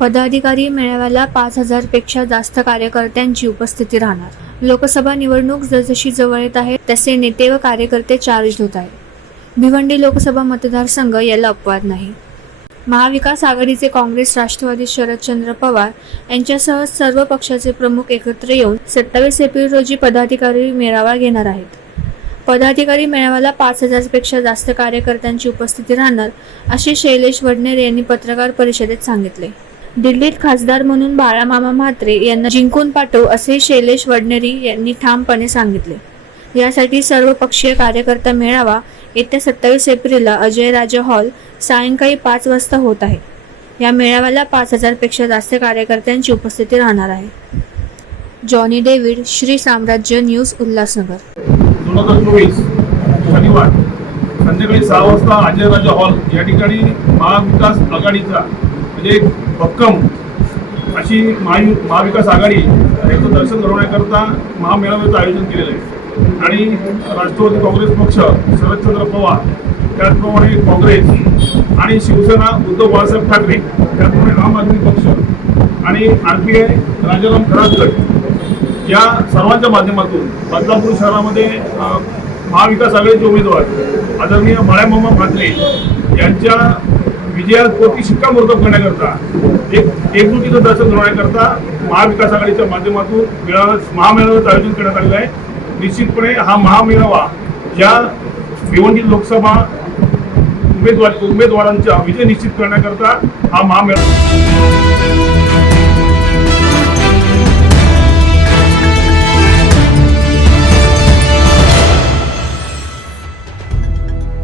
पदाधिकारी मेळाव्याला पाच हजारपेक्षा जास्त कार्यकर्त्यांची उपस्थिती राहणार. लोकसभा निवडणूक जसजशी जवळ येत आहे तसे नेते व कार्यकर्ते चार्ज होत आहेत. भिवंडी लोकसभा मतदारसंघ याला अपवाद नाही. महाविकास आघाडीचे काँग्रेस राष्ट्रवादी शरदचंद्र पवार यांच्यासह सर्व पक्षाचे प्रमुख एकत्र येऊन सत्तावीस एप्रिल रोजी पदाधिकारी मेळावा घेणार आहेत. पदाधिकारी मेळाव्याला पाच हजारपेक्षा जास्त कार्यकर्त्यांची उपस्थिती राहणार असे शैलेश वडनेर यांनी पत्रकार परिषदेत सांगितले. दिल्लीत खासदार म्हणून बाळामामा म्हात्रे यांना जिंकून पाठव असे शैलेश वडनेरी यांनी ठामपणे सांगितले. यासाठी सर्व पक्षीय कार्यकर्ता मेळावा येत्या सत्तावीस एप्रिलला अजय राजा हॉल सायंकाळी पाच वाजता होत आहे. या मेळाव्याला पाच हजारपेक्षा जास्त कार्यकर्त्यांची उपस्थिती राहणार आहे. जॉनी डेव्हिड श्री साम्राज्य न्यूज उल्हासनगर. दोन हजार चोवीस शनिवार संध्याकाळी सहा वाजता अजय राजा हॉल या ठिकाणी महाविकास आघाडीचा म्हणजे एक भक्कम अशी महायु महाविकास आघाडी याचं दर्शन घडवण्याकरता महामेळाव्याचं आयोजन केलेलं आहे. आणि राष्ट्रवादी काँग्रेस पक्ष शरदचंद्र पवार त्याचप्रमाणे काँग्रेस आणि शिवसेना उद्धव बाळासाहेब ठाकरे त्याचप्रमाणे आम आदमी पक्ष आणि R P I Rajaram Kharatgad या सर्वांच्या माध्यमातून बदलापूर शहरामध्ये महाविकास आघाडीचे उमेदवार आदरणीय माळ्यामामा म्हात्रे यांच्या विजयापोटी शिक्कामोर्तब करण्याकरता एक एकजुटीचं दर्शन घडवण्याकरता महाविकास आघाडीच्या माध्यमातून मेळावा महामेळाव्याचं आयोजन करण्यात आलेलं आहे. निश्चितपणे हा महामेळावा या भिवंडी लोकसभा उमेदवार उमेदवारांचा विजय निश्चित करण्याकरता हा महामेळावा.